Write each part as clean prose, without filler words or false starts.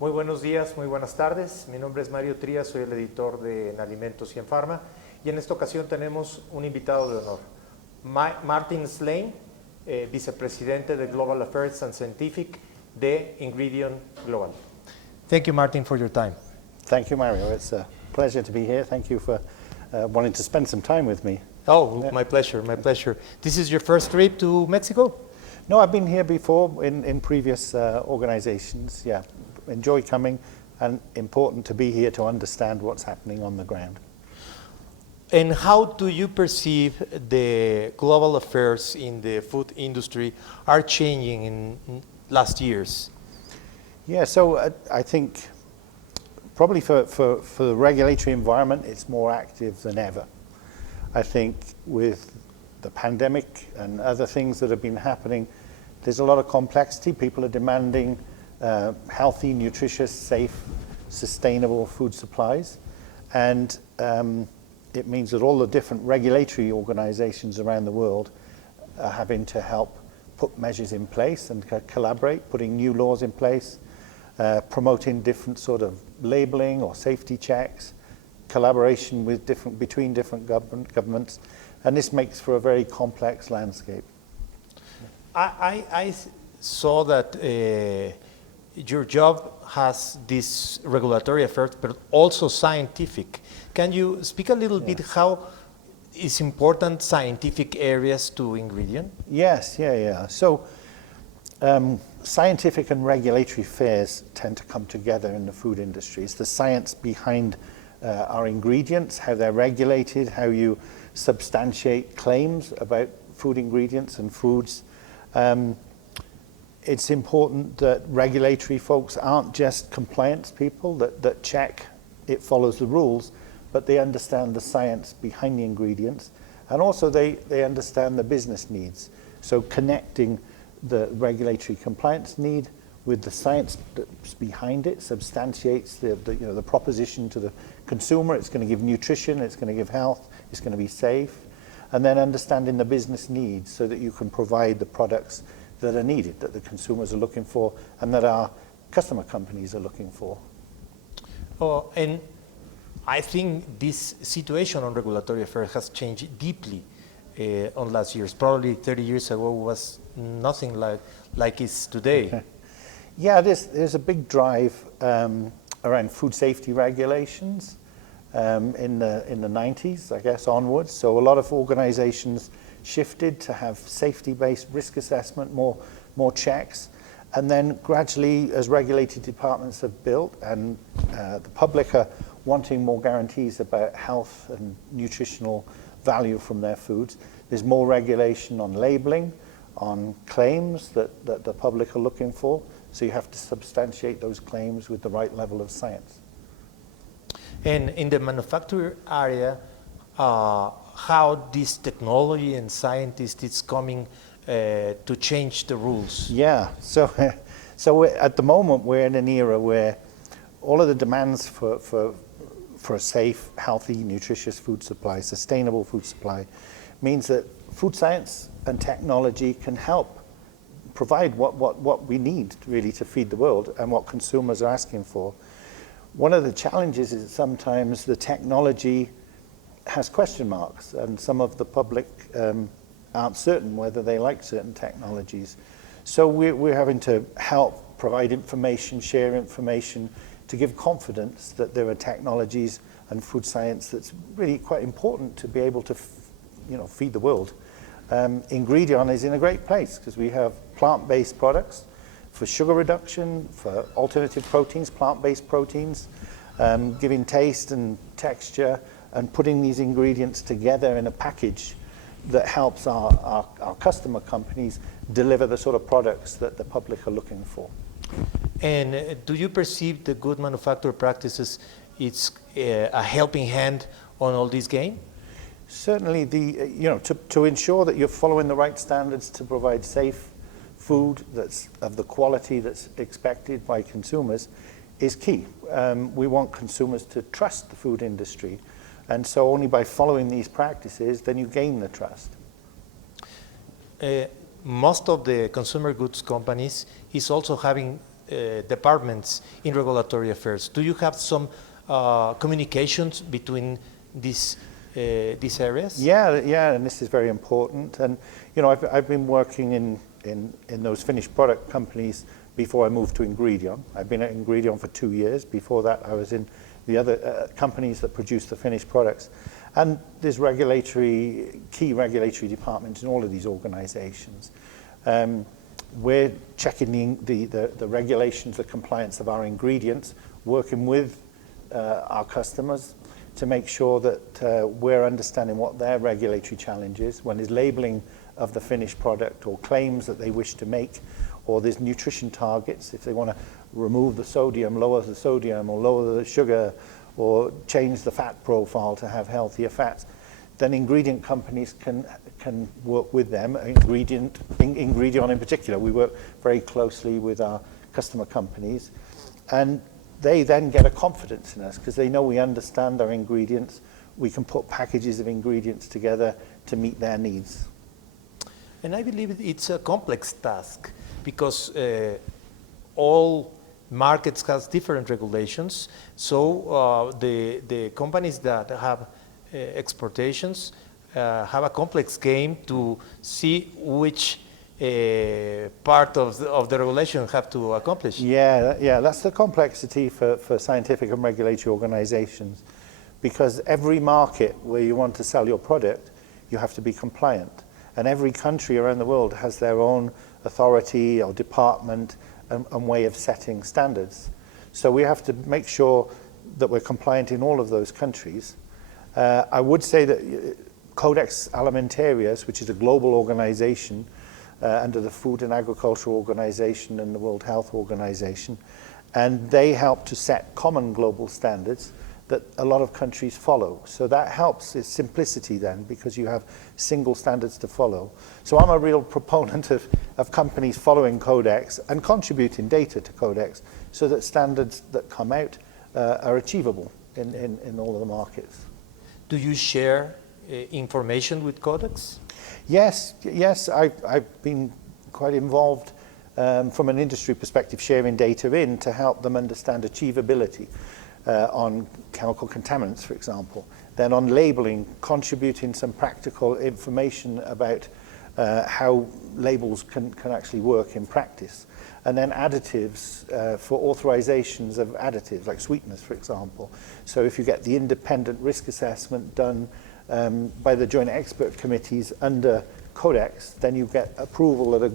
Muy buenos días, muy buenas tardes. Mi nombre es Mario Trías, soy el editor de enAlimentos y en Pharma. Y en esta ocasión tenemos un invitado de honor, Martin Slayne, vicepresidente de Global Affairs and Acientific de Ingredion Global. Thank you, Martin, for your time. Thank you, Mario. It's a pleasure to be here. Thank you for wanting to spend some time with me. Oh, yeah. My pleasure, my pleasure. This is your first trip to Mexico? No, I've been here before in previous organizations. Yeah, enjoy coming, and important to be here to understand what's happening on the ground. And how do you perceive the global affairs in the food industry are changing in last years? Yeah, so I think probably for the regulatory environment, it's more active than ever. I think with the pandemic and other things that have been happening, there's a lot of complexity. People are demanding healthy, nutritious, safe, sustainable food supplies. And it means that all the different regulatory organizations around the world are having to help put measures in place and collaborate, putting new laws in place, promoting different sort of labeling or safety checks, collaboration with between different governments, and this makes for a very complex landscape. I saw that your job has this regulatory affairs, but also scientific. Can you speak a little bit how is important scientific areas to Ingredion? Yes, yeah. So scientific and regulatory affairs tend to come together in the food industry. It's the science behind our ingredients, how they're regulated, how you substantiate claims about food ingredients and foods. It's important that regulatory folks aren't just compliance people that check it follows the rules, but they understand the science behind the ingredients, and also they understand the business needs. So connecting the regulatory compliance need with the science that's behind it substantiates the proposition to the consumer. It's going to give nutrition, it's going to give health, it's going to be safe, and then understanding the business needs so that you can provide the products that are needed, that the consumers are looking for, and that our customer companies are looking for. Oh, and I think this situation on regulatory affairs has changed deeply on last years. Probably 30 years ago was nothing like it's today. Okay. Yeah, there's a big drive around food safety regulations in the 90s, I guess, onwards. So a lot of organizations shifted to have safety-based risk assessment, more checks. And then gradually, as regulated departments have built and the public are wanting more guarantees about health and nutritional value from their foods, there's more regulation on labeling, on claims that the public are looking for. So you have to substantiate those claims with the right level of science. And in the manufacturing area, how this technology and scientists is coming to change the rules? Yeah, so at the moment we're in an era where all of the demands for a safe, healthy, nutritious food supply, sustainable food supply, means that food science and technology can help provide what we need really to feed the world and what consumers are asking for. One of the challenges is that sometimes the technology has question marks, and some of the public aren't certain whether they like certain technologies. So we're having to help provide information, share information, to give confidence that there are technologies and food science that's really quite important to be able to feed the world. Ingredion is in a great place because we have plant-based products for sugar reduction, for alternative proteins, plant-based proteins, giving taste and texture, and putting these ingredients together in a package that helps our customer companies deliver the sort of products that the public are looking for. And do you perceive the good manufacturer practices, it's a helping hand on all this game? Certainly, to ensure that you're following the right standards to provide safe food that's of the quality that's expected by consumers is key. We want consumers to trust the food industry, and so only by following these practices then you gain the trust. Most of the consumer goods companies is also having departments in regulatory affairs. Do you have some communications between these areas? Yeah, and this is very important. And you know, I've been working in those finished product companies before I moved to Ingredion. I've been at Ingredion for 2 years. Before that, I was in the other companies that produce the finished products. And there's key regulatory departments in all of these organizations. We're checking the regulations, the compliance of our ingredients, working with our customers to make sure that we're understanding what their regulatory challenge is when there's labeling of the finished product or claims that they wish to make, or there's nutrition targets if they want to remove the sodium, lower the sodium, or lower the sugar, or change the fat profile to have healthier fats. Then ingredient companies can work with them. Ingredion in particular, we work very closely with our customer companies, and they then get a confidence in us because they know we understand our ingredients. We can put packages of ingredients together to meet their needs. And I believe it's a complex task because all markets has different regulations. So the companies that have exportations have a complex game to see which part of the regulation have to accomplish. Yeah, that's the complexity for scientific and regulatory organizations, because every market where you want to sell your product, you have to be compliant. And every country around the world has their own authority or department and way of setting standards. So we have to make sure that we're compliant in all of those countries. I would say that Codex Alimentarius, which is a global organization under the Food and Agriculture Organization and the World Health Organization, and they help to set common global standards that a lot of countries follow. So that helps its simplicity then, because you have single standards to follow. So I'm a real proponent of companies following Codex and contributing data to Codex so that standards that come out are achievable in all of the markets. Do you share information with Codex? Yes, I've been quite involved from an industry perspective, sharing data in to help them understand achievability on chemical contaminants, for example. Then on labeling, contributing some practical information about how labels can actually work in practice. And then additives for authorizations of additives, like sweeteners, for example. So if you get the independent risk assessment done by the joint expert committees under Codex, then you get approval at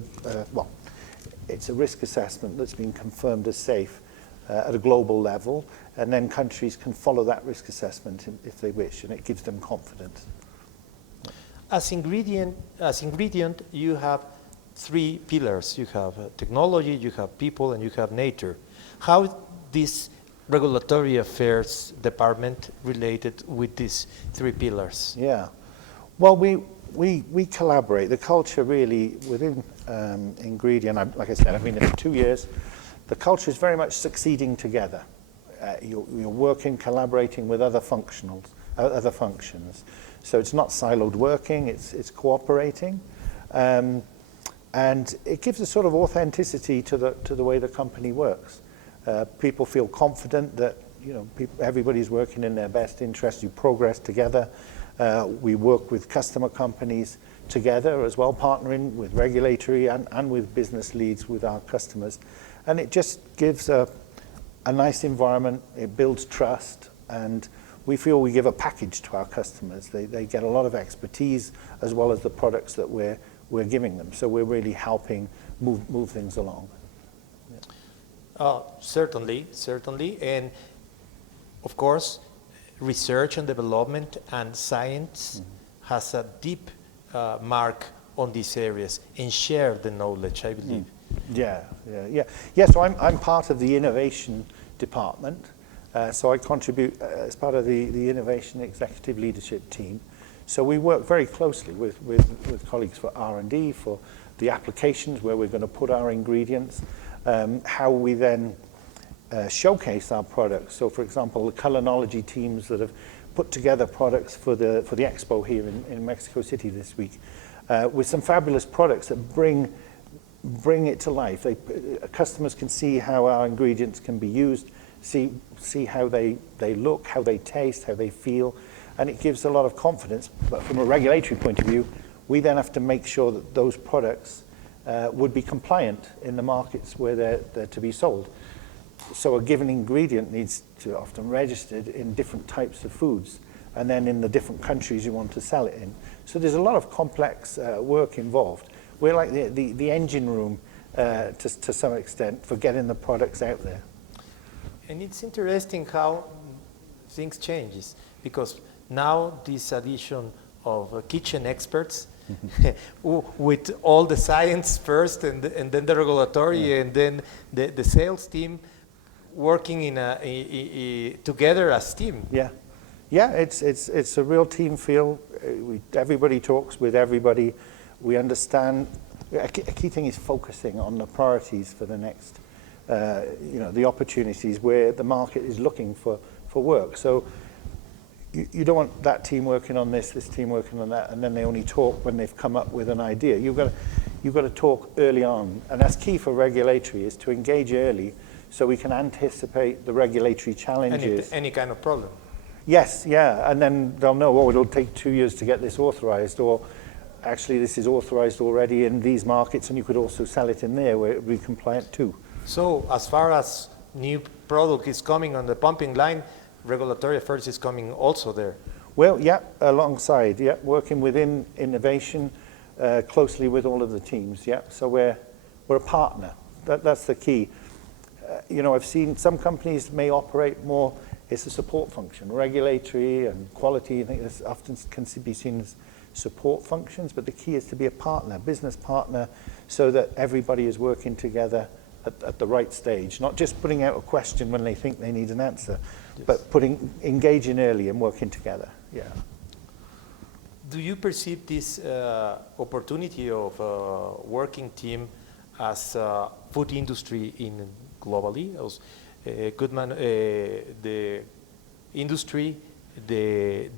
it's a risk assessment that's been confirmed as safe at a global level, and then countries can follow that risk assessment if they wish, and it gives them confidence. As Ingredion, you have 3 pillars. You have technology, you have people, and you have nature. How this regulatory affairs department related with these 3 pillars? Yeah, well, we collaborate. The culture really within Ingredion, like I said, I've been there for 2 years. The culture is very much succeeding together. You're working, collaborating with other functions. So it's not siloed working, it's cooperating. And it gives a sort of authenticity to the way the company works. People feel confident that everybody's working in their best interest. You progress together. We work with customer companies together as well, partnering with regulatory and with business leads with our customers. And it just gives a nice environment. It builds trust, and we feel we give a package to our customers. They get a lot of expertise as well as the products that we're giving them. So we're really helping move things along. Yeah. Certainly, and of course, research and development and science has a deep mark on these areas, and share the knowledge, I believe. Yeah. So I'm part of the innovation department. So I contribute as part of the innovation executive leadership team. So we work very closely with colleagues for R&D, for the applications where we're going to put our ingredients, how we then showcase our products. So for example, the culinology teams that have put together products for the expo here in Mexico City this week, with some fabulous products that bring bring it to life. Customers can see how our ingredients can be used, see how they look, how they taste, how they feel, and it gives a lot of confidence. But from a regulatory point of view, we then have to make sure that those products would be compliant in the markets where they're to be sold. So a given ingredient needs to often registered in different types of foods, and then in the different countries you want to sell it in. So there's a lot of complex work involved. We're like the engine room to some extent for getting the products out there. And it's interesting how things changes, because now this addition of kitchen experts with all the science first and then the regulatory and then the sales team working together as team. Yeah, it's a real team feel. Everybody talks with everybody. We understand. A key thing is focusing on the priorities for the next, the opportunities where the market is looking for work. So you don't want that team working on this team working on that, and then they only talk when they've come up with an idea. You've got to talk early on, and that's key for regulatory, is to engage early so we can anticipate the regulatory challenges. Any kind of problem. Yes, yeah, and then they'll know, oh, it'll take 2 years to get this authorized, or actually this is authorized already in these markets and you could also sell it in there where it would be compliant too. So as far as new product is coming on the pumping line, regulatory affairs is coming also there. Well, yeah, alongside, yeah, working within innovation closely with all of the teams, yeah. So we're a partner. That's the key. I've seen some companies may operate more. It's a support function, regulatory and quality. I think this often can be seen as support functions, but the key is to be a partner, business partner, so that everybody is working together at the right stage, not just putting out a question when they think they need an answer, yes, but engaging early and working together. Yeah. Do you perceive this opportunity of working team as food industry in globally? The industry, the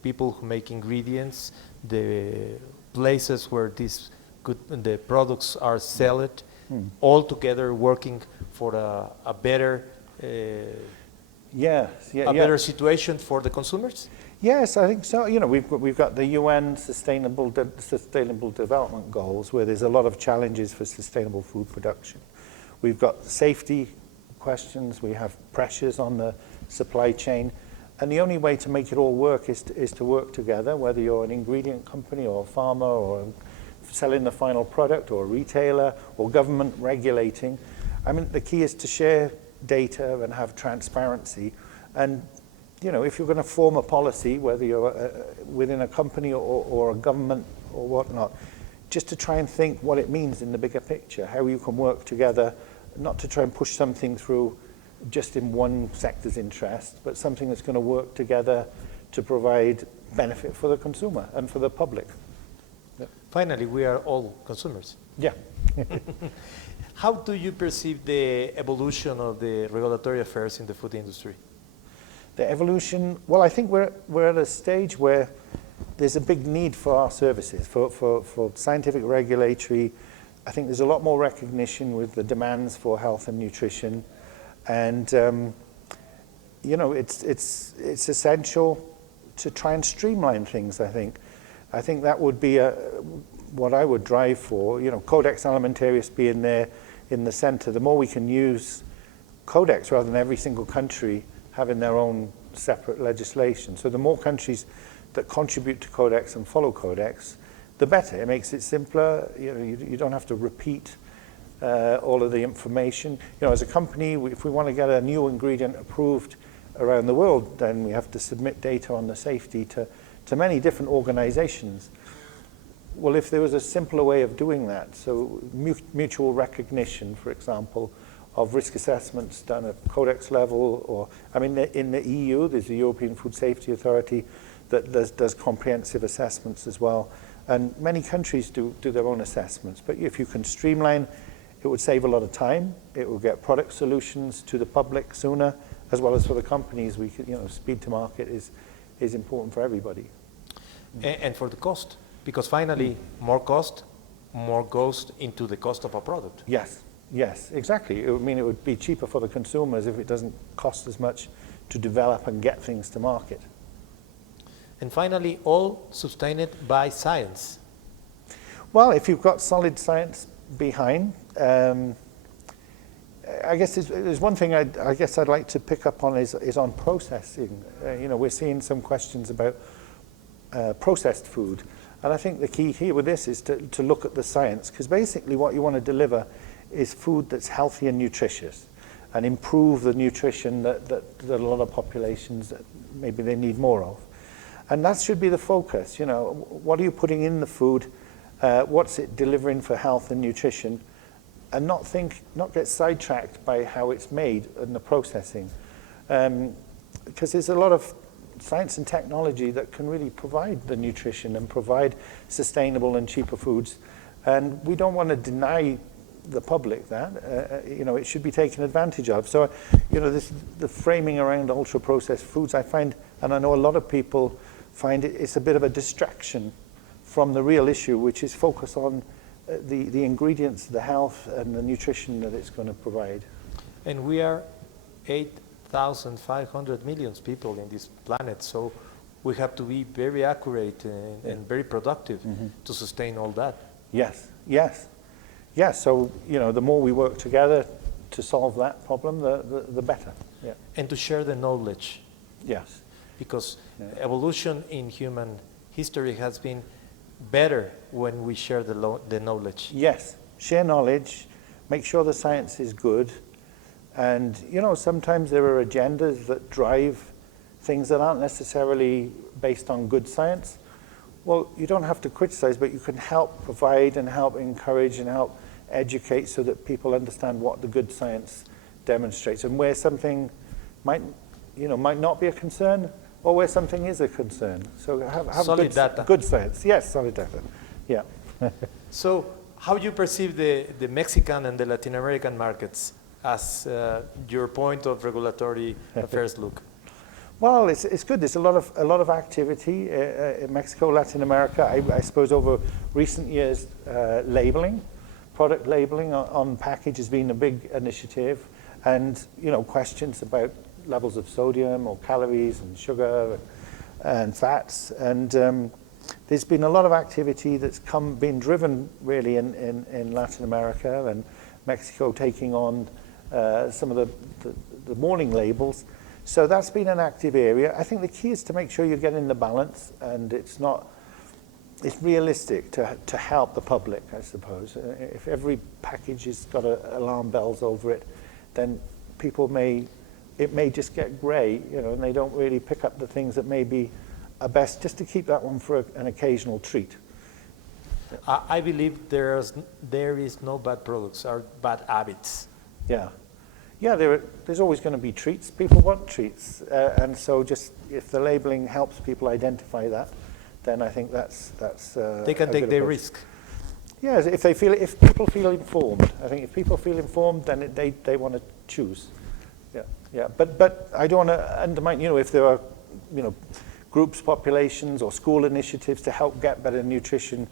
people who make ingredients, the places where the products are sold, all together working for a better better situation for the consumers? Yes, I think so. We've got the UN Sustainable Development Goals, where there's a lot of challenges for sustainable food production. We've got safety questions, we have pressures on the supply chain, and the only way to make it all work is to work together, whether you're an ingredient company or a farmer or selling the final product or a retailer or government regulating. I mean, the key is to share data and have transparency. And if you're going to form a policy, whether you're within a company or a government or whatnot, just to try and think what it means in the bigger picture, how you can work together, not to try and push something through just in one sector's interest, but something that's going to work together to provide benefit for the consumer and for the public. Yeah. Finally, we are all consumers. Yeah. How do you perceive the evolution of the regulatory affairs in the food industry? The evolution, well, I think we're at a stage where there's a big need for our services, for scientific regulatory. I think there's a lot more recognition with the demands for health and nutrition, and it's essential to try and streamline things. I think that would be what I would drive for. Codex Alimentarius being there in the center. The more we can use Codex rather than every single country having their own separate legislation. So the more countries that contribute to Codex and follow Codex, the better. It makes it simpler. You don't have to repeat all of the information. As a company, if we want to get a new ingredient approved around the world, then we have to submit data on the safety to many different organizations. Well, if there was a simpler way of doing that, so mutual recognition, for example, of risk assessments done at Codex level, or, in the EU, there's the European Food Safety Authority that does comprehensive assessments as well. And many countries do their own assessments. But if you can streamline, it would save a lot of time. It will get product solutions to the public sooner, as well as for the companies. Speed to market is important for everybody. And for the cost, because finally, more cost, more goes into the cost of a product. Yes, yes, exactly. I mean, it would be cheaper for the consumers if it doesn't cost as much to develop and get things to market. And finally, all sustained by science. Well, if you've got solid science behind, I guess there's one thing I guess I'd like to pick up on is on processing. You know, we're seeing some questions about processed food. And I think the key here with this is to look at the science, because basically what you want to deliver is food that's healthy and nutritious and improve the nutrition that a lot of populations maybe they need more of. And that should be the focus. You know, what are you putting in the food? What's it delivering for health and nutrition? And not get sidetracked by how it's made and the processing. Because there's a lot of science and technology that can really provide the nutrition and provide sustainable and cheaper foods. And we don't want to deny the public that. You know, it should be taken advantage of. So, you know, the framing around ultra-processed foods, I find, and I know a lot of people find it's a bit of a distraction from the real issue, which is focus on the ingredients, the health, and the nutrition that it's going to provide. And we are 8,500 million people in this planet, so we have to be very accurate and very productive to sustain all that. Yes, yes. Yes, so, you know, the more we work together to solve that problem, the better. Yeah. And to share the knowledge. Yes. Because evolution in human history has been better when we share the knowledge. Yes, share knowledge, make sure the science is good, and you know, sometimes there are agendas that drive things that aren't necessarily based on good science. Well, you don't have to criticize, but you can help provide and help encourage and help educate so that people understand what the good science demonstrates and where something might not be a concern, or where something is a concern. So have solid data. Good science. Yes, solid data. Yeah. So how do you perceive the Mexican and the Latin American markets as your point of regulatory affairs look? Well, it's good. There's a lot of activity in Mexico, Latin America. I suppose over recent years, product labeling on package has been a big initiative, and you know, questions about levels of sodium or calories and sugar and fats, and there's been a lot of activity that's been driven really in Latin America and Mexico, taking on some of the warning labels. So that's been an active area. I think the key is to make sure you're getting the balance, and it's realistic to help the public, I suppose. If every package has got alarm bells over it, then it may just get grey, you know, and they don't really pick up the things that maybe are best, just to keep that one for an occasional treat. I believe there is no bad products or bad habits. Yeah. Yeah, there's always going to be treats. People want treats. And so just if the labeling helps people identify that, then I think that's they can take their risk. Yeah, if people feel informed. I think if people feel informed, then they want to choose. Yeah, but I don't want to undermine, you know, if there are, you know, groups, populations, or school initiatives to help get better nutrition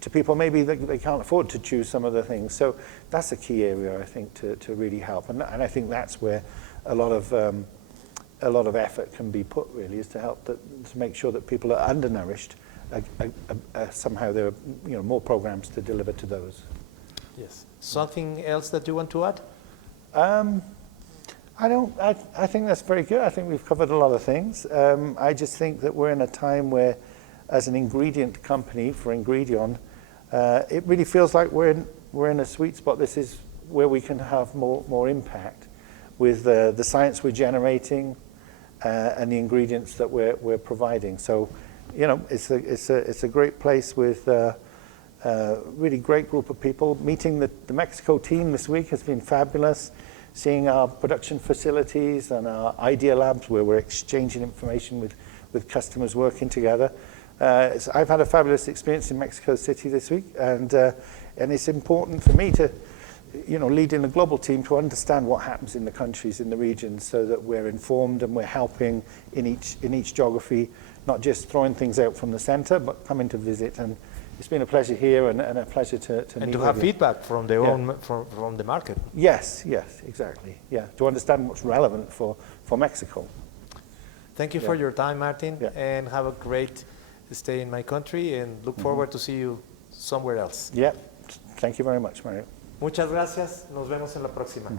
to people, maybe they can't afford to choose some of the things. So that's a key area, I think, to really help. And I think that's where a lot of effort can be put, really, is to help to make sure that people are undernourished. Somehow there are, you know, more programs to deliver to those. Yes. Something else that you want to add? I think that's very good. I think we've covered a lot of things. I just think that we're in a time where, as an ingredient company for Ingredion, it really feels like we're in a sweet spot. This is where we can have more impact with the science we're generating and the ingredients that we're providing. So, you know, it's a great place with a really great group of people. Meeting the Mexico team this week has been fabulous. Seeing our production facilities and our idea labs where we're exchanging information with customers working together. I've had a fabulous experience in Mexico City this week, and it's important for me to, you know, lead in a global team to understand what happens in the countries, in the regions, so that we're informed and we're helping in each geography, not just throwing things out from the center, but coming to visit and It's been a pleasure here and a pleasure to And meet to with have you. feedback from the from the market. Yes, exactly. Yeah, to understand what's relevant for Mexico. Thank you for your time, Martin, Yeah. and have a great stay in my country, and look forward to see you somewhere else. Yeah, thank you very much, Mario. Muchas gracias. Nos vemos en la próxima.